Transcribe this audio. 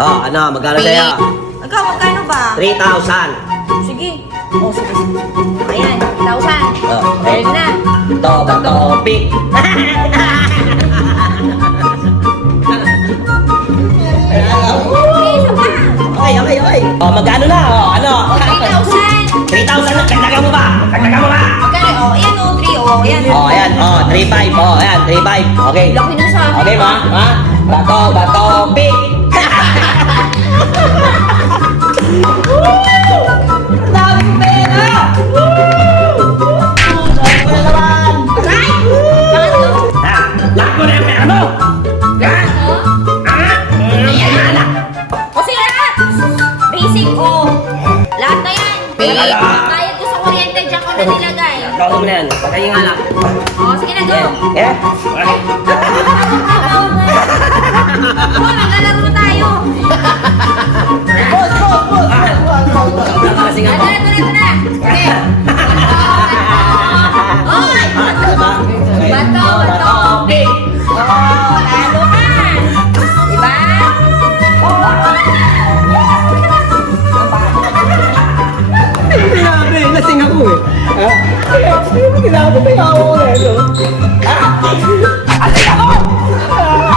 Oh, ano, magkano sa'yo? Ikaw, magkano ba? 3,000. Sige. Oh, sige. Ayan, 1,000. Oh, Ayun na. Ito ba topic? Okay, isa pa. Okay. Oh, magkano na? Oh, ano? Oh, 3,000. 3,000 na. Dagdagan mo ba? Dagdagan mo ba? Magkano? Oh, ayan oh, 3. Oh, ayan. Oh, ayan. Oh, 3,500. Oh, ayan, 3,500. Okay. Laki na sa akin. Okay, ma? Ha? Bato, pick. Dami ko pera! Dami ko na naman! Ay! Bakit to? Ha? Lahat mo na yung pera mo! Ha? Oh? Ha? Ayan! Kasi lahat. Basic oh. Lahat na yan. Bayad ko sa kuryente, dyan ko na nilagay. Ikaw mo na yan. Patayin nga lang. Oh, sige na, go. Eh? Oh, naglalaro tayo. Boss! Sobrang kasi nga Ito po. na. Okay. Oy! Bato, pick. Oh, talo ka. Diba? Sinabi, lasing ako eh. Ha? Sinabi, may ako ulit. Ha? Aling ako!